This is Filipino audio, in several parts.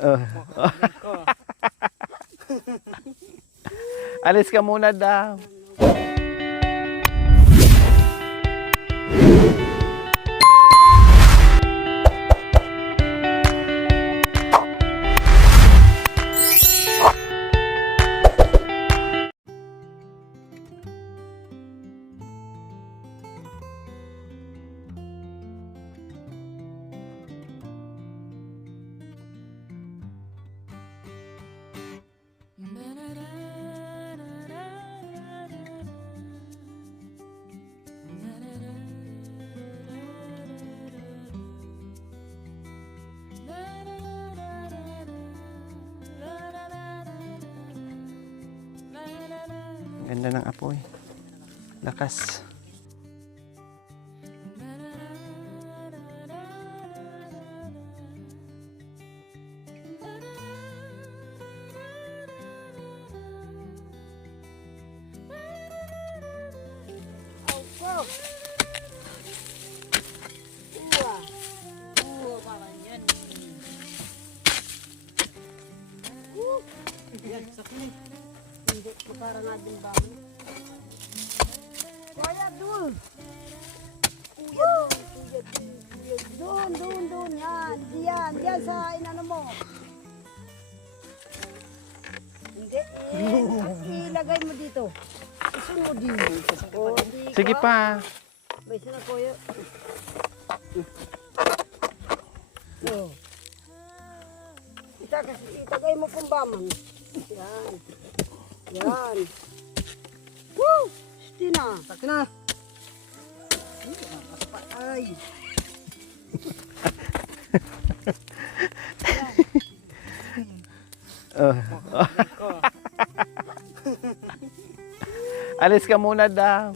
Oh. Alis ka muna daw. Ganda ng apoy. Lakas. Hindi ko para nga din bago. Kuya, doon! Kuya, doon, yan. Diyan sa inano mo. Hindi, ilagay mo dito. Isunod din. Sige pa. Baysa na, kuya. Oh. Itagay mo kung baman. Yan. Yan. Woo! Stina. Sakit na. Ay. Alis ka muna daw.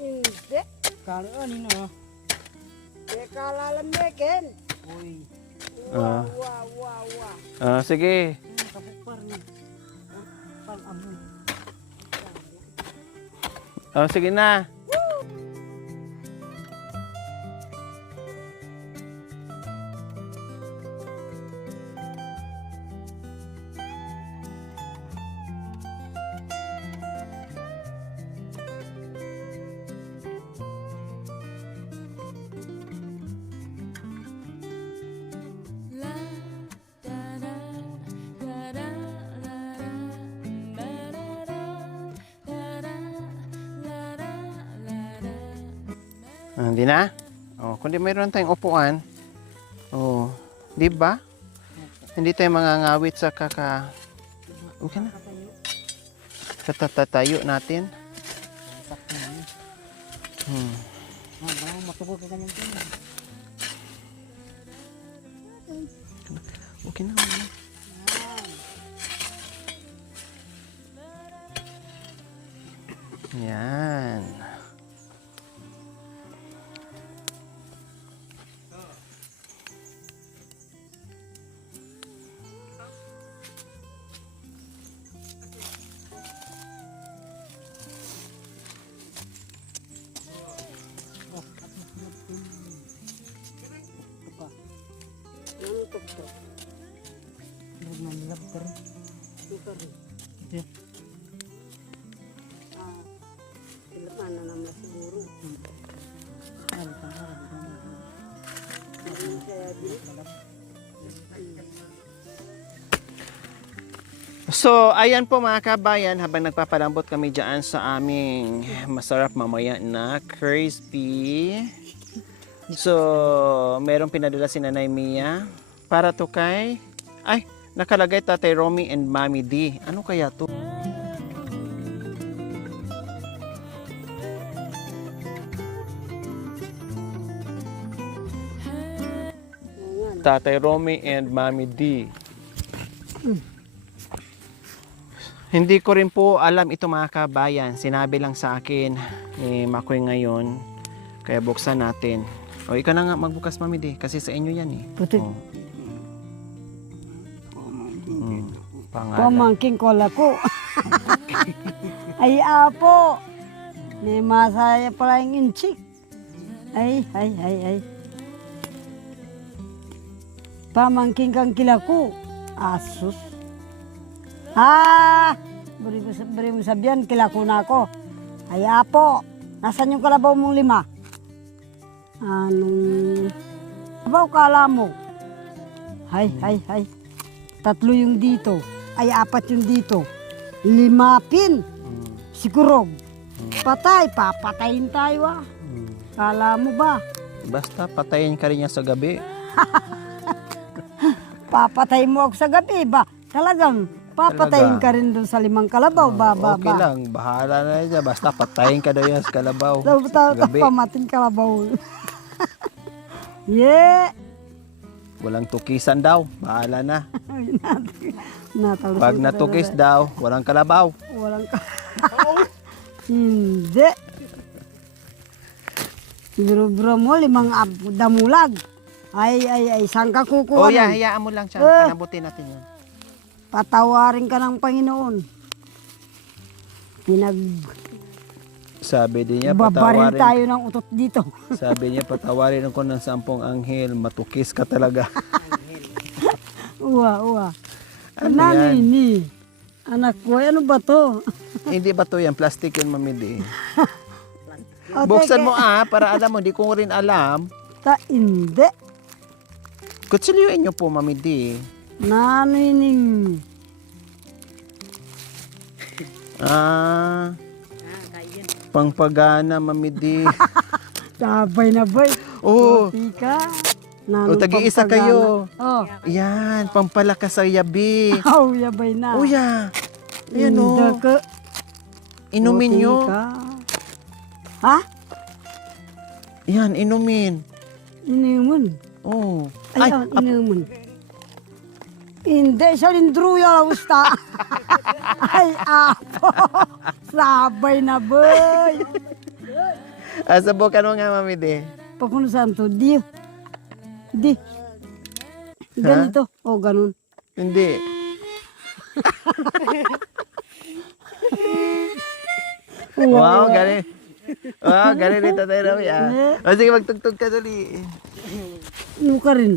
Hindi. Kali ani na. Teka lalam meken. Uy. Ah. Wah. Sige. Kapupar ni. Pang amoy. Sige na. Hindi na? Kundi mayroon tayong upuan. Di ba? Hindi tayo mangangawit sa Huwag ka na. Katatayo natin. Sakto ni. Baka matubog ka ganyan din. Okay na. Yan. Mana naman siguro. So, ayan po mga kabayan, habang nagpapalambot kami dyan sa aming masarap mamaya na crispy. So, merong pinadala si Nanay Mia para to kay... Ay, nakalagay Tatay Romy and Mami D. Ano kaya to? Tatay Romy and Mami D. Hindi ko rin po alam ito mga kabayan. Sinabi lang sa akin ni Makoy ngayon. Kaya buksan natin. Ikaw na nga magbukas, Mami D. Kasi sa inyo yan eh. Putik. Pangalan. Pamangking ko lako. Ay, apo. May masaya pala yung inchik. Ay. Pamangking kang kilako. Asus. Beri mo sabihan, kilako na ako. Ay, apo. Nasaan yung kalabaw mong 5? Anong... Kalabaw kala mo? Hay. 3 yung dito. Ay, 4 yung dito. 5 pin. Sigurog. Patay. Papatayin tayo ah. Kala mo ba? Basta patayin ka rin niya sa gabi. Papatay mo ako sa gabi ba? Talagang papatayin ka rin doon sa 5 kalabaw ba? Okay lang, bahala na dyan. Basta patayin ka daw yan sa kalabaw. Sa gabi. pamating kalabaw. Yeah. Walang tukisan daw. Bahala na. Natalusay Pag ka natukis talaga. daw, walang kalabaw. Walang ka. Hindi. Biro-biro mo, 5 damulag. Ay, saan ka kukuha? Oh, yeah, nun? hayaan mo lang siya. Eh. Panabutin natin yun. Patawarin ka ng Panginoon. Sabi din niya, Babaril patawarin. tayo ng utot dito. Sabi niya, patawarin ako ng 10 anghel. Matukis ka talaga. Uwa. Ano Ano yan? ini? Anak ko, ano ba to? Hindi ba to yan? Plastic yun, mamili. O, Buksan teke. mo para alam mo. Di ko rin alam. Hindi. Kutsilyoin niyo po, mamidi. Nano ining? Pangpagana, mamidi. Sabay na boy. Oh, Tika. o tagi-isa kayo. Oh. Yan, pampalakas sa yabi. Oh, yabay na. Uya. Ayan o. Indaka. Inumin nyo. Tika. Ha? Yan, inumin. Inumun. Oh. Ay, inumun. Hindi, sa lindruya lang usta. Ay, apo. Sabay na boy. Sabukan mo nga, mamidi. Pakuno saan to? Di. Ganito. O, ganun. Hindi. Wow, galing. Wow, galing rin tatay Rawi ah. O sige, magtugtog ka dali. Ano ka rin?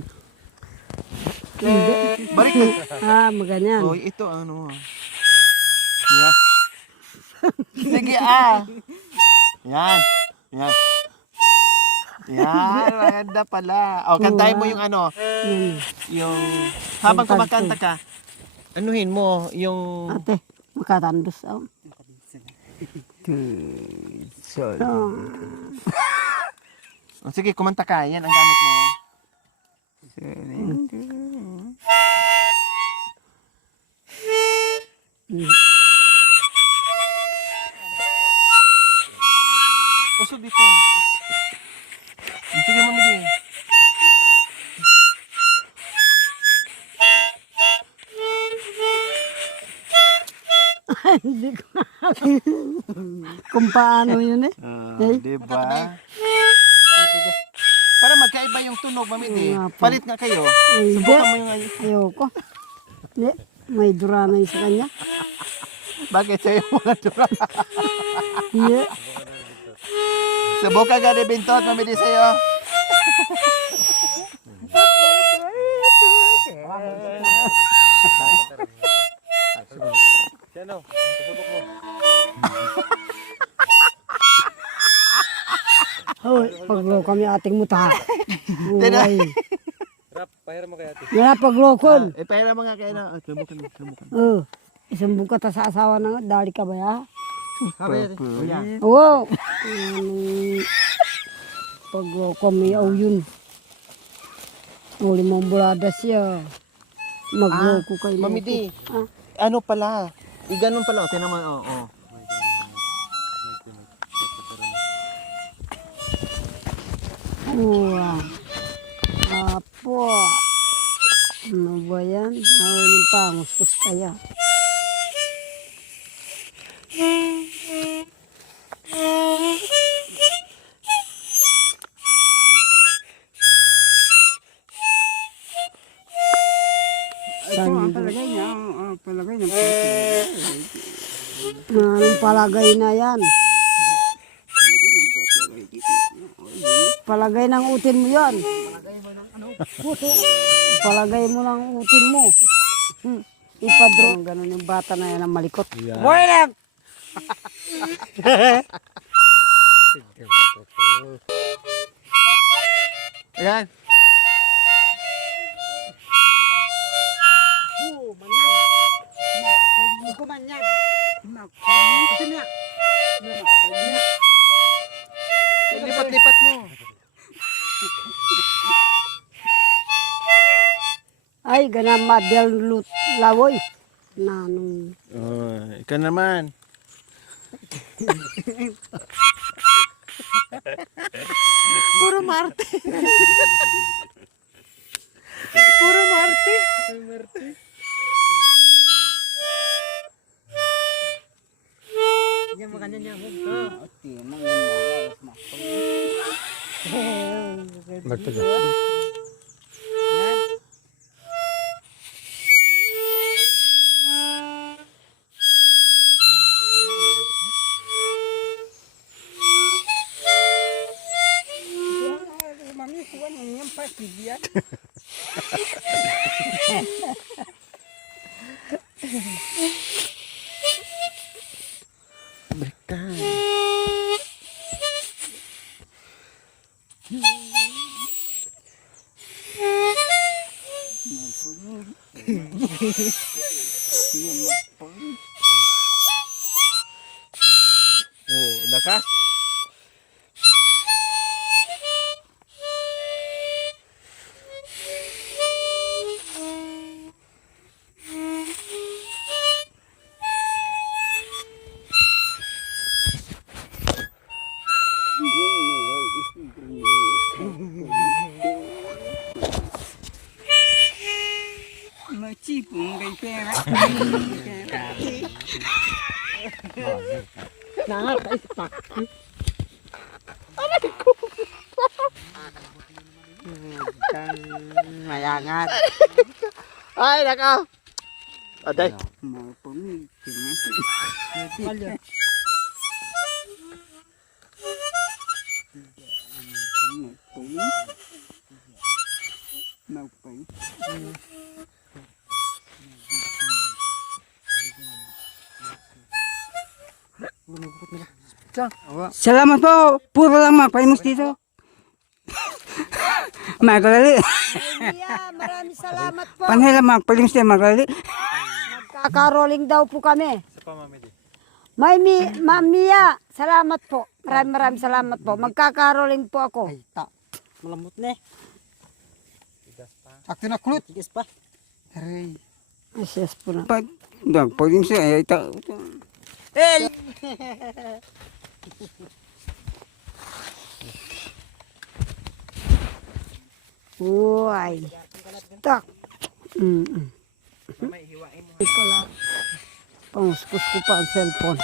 Balik ka. Maganyan. Oh, ito ano. Yeah. Sige ah. Yan. Yan. Yan, maganda pala. O, kantahin mo yung ano, yung, habang kumakanta ka, anuhin mo, yung, Ate, makatandos ako. O, sige, kumanta ka, yan ang gamit mo. Puso dito. Sige, mamili. Hindi ko alam kung paano yun eh. Diba? Para magkaiba yung tunog, mamili. Oo nga po. Palit nga kayo. Hindi. Subukan mo yung Ayoko. Hindi, may duranay sa kanya. bakit sa'yo mga dura. Hindi. Subukan ka ni Bintot, mamili sa'yo. Hoy, paglo kami ating muta. Tena. Uy. Rap, pahiram mo kaya ate. Yan paglokon. Pahira mo nga kayo na. Subukan mo, subukan. Isang buka ta sa asawa na dali ka ba ya? Yan. Oo. Pagloko may yun. Uli mong bulada siya. Magloko kayo. Mamidi, Ah. ano pala? Iganon pala. O, tinan mo. Oo. Uwa. Apo. Ano ba yan? Away ng pangustos kaya. Palagay niya, palagay niya. Anong palagay na yan? Palagay ng utin mo yan. Palagay mo ng utin mo. Ipadro. Ganun yung bata na yan ang malikot. Yan. Boy lang! Ayan. Lipat-lipat mo. Ay, ganang madel lawoy. Nanong. Oh, ikaw naman. Puro Marte. Puro Marte. Yan makanya niya ako. Magtaga. Baliktad. Oh, lakas. Macipong kay pera. Mayangat. Ay, nakaw. Aday. Mau pumi. Mau pumi. Salamat po. Puro lang magpaimus dito. Magalali. Iya, maraming salamat po. Panay lang magpaimus dito magalali. Kakaroling daw po kami. Ma'am Mia, salamat po. Maraming salamat po. Magkakaroling po ako. Ay, tak. Malambot na eh. Sakto na kulut. Tigas pa. Aray. Yes po na. Pag, pwedeng siya. Ay, tak. Uy. Tak. Ito lang. Panguskus ko pa ang cellphone.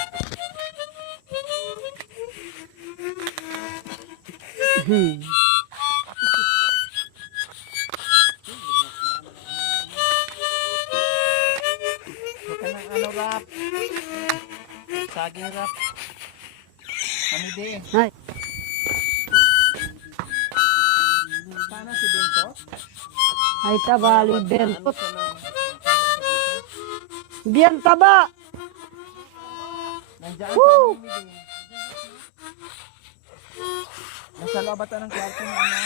Ano rap? Saging rap. Ano din? Ay. Paano si Bento? Ay tabali, Bento. Bien taba. Nandiyan Woo! sa amin din. Nasa loob ata ng kwarto ng ano.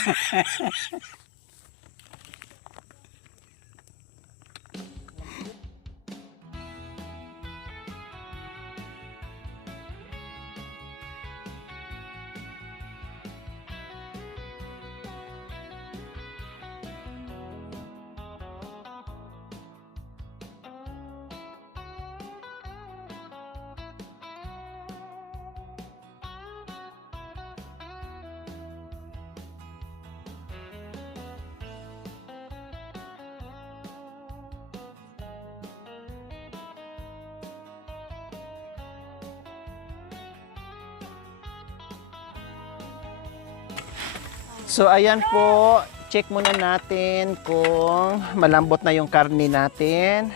So ayan po, check muna natin kung malambot na yung karne natin.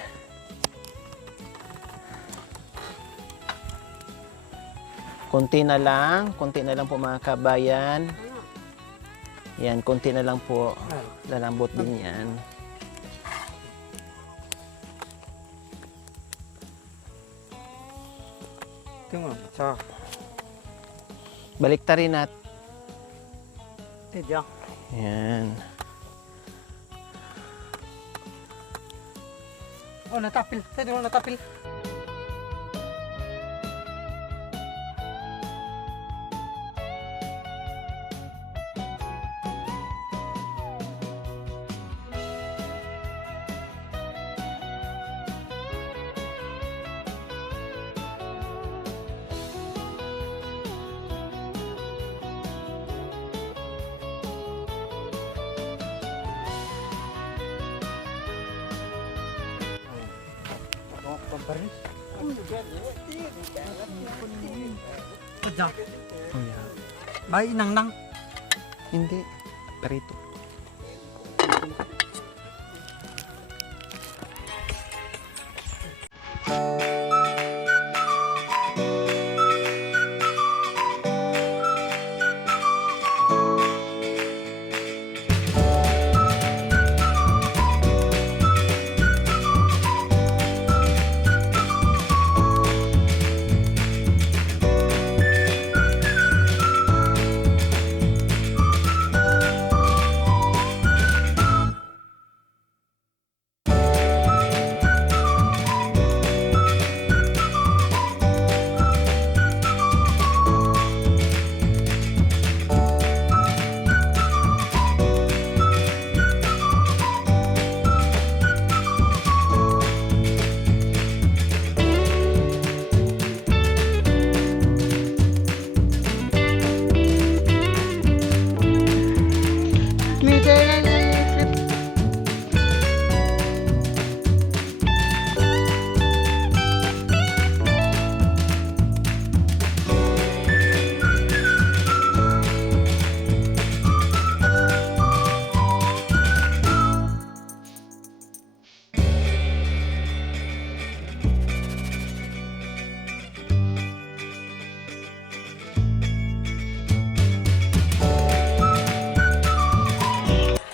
Konti na lang po mga kabayan. Yan, konti na lang po. Lalambot din yan. Tingnan mo. Sa. Balik ta rin at. Tidya. Yan. Oh, natapil. Sa doon natapil. Tidya. Oh, yeah. Bay nang nang. Hindi. Parito.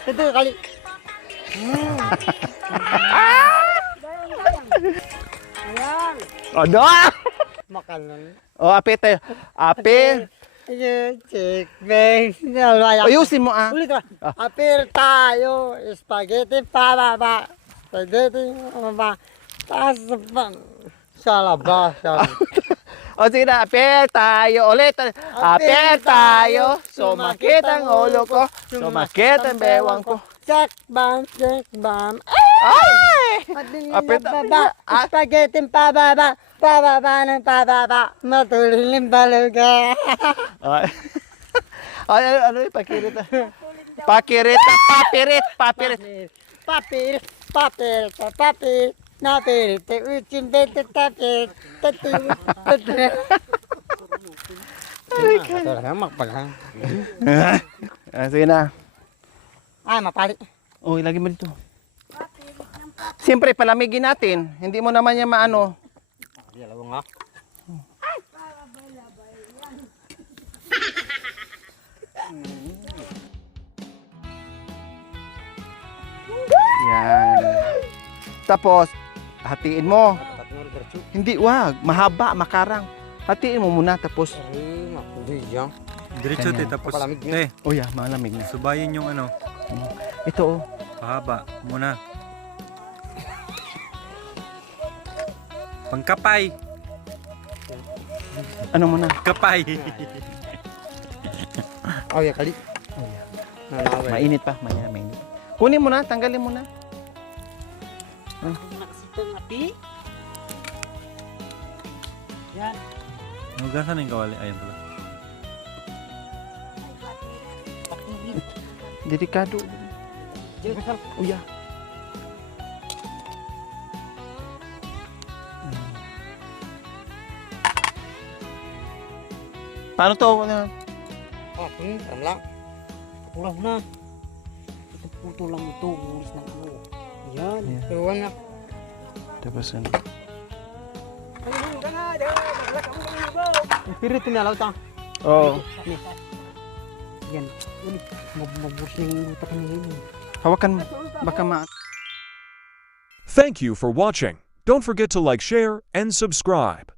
Ito kali. Ayan. Ano? Makanan. O, ape tayo. Ape. Ayan, check, bang. Nalaya. Ayusin mo ah. Ulit ba? Apir tayo. Spaghetti pababa. Spaghetti pababa. Taas pa. Salaba. O sige na, ape tayo. Ulit. Ape tayo. Sumakit ang ulo ko. Sumakit ang bewang ko. Check bam, check bam. Ay! Madilim na baba. Spaghetti pababa. Pababa ng pababa. Matuloy ng baluga. Ay. Ay, ano yung pakirit? Pakirit, papirit, papirit. Papir, papir, papir. Napir, te ucin bete tapir. Tatir, tatir. Talaga magpaghang. Sige na. Ah, mapali. Oh, ilagay mo dito. Siyempre, palamigin natin. Hindi mo naman yan maano. Dalawang nga. Yan. Tapos, hatiin mo. Hindi, wag. Mahaba, makarang. Hatiin mo muna, tapos. Ay, makundi yan. Diretso te, Ganyan. tapos Papalamig niya. te, Oh yeah, malamig na. subayin yung ano, Ito oh. pahaba muna. Pangkapay, Ano muna? kapay. Oh, ya kali. Oh yeah. Nanawe. Mainit pa, mainit. Kunin mo na, tanggalin mo na. Nakasitong api. Yan. Hugasan yung kawali, ayun pala. Delikado. Diyan kasal. Oh yeah. Paano to? Ano? Oh, lang. Pulang na. Ito puto lang ito. Ulis ng ulo. Yan. Yeah. Ewan na. Tapos ano? Pirit na lang ta. Oo. Yan. Uli, maburs na yung utak niya ngayon. Hawakan mo. Baka Thank you for watching. Don't forget to like, share, and subscribe.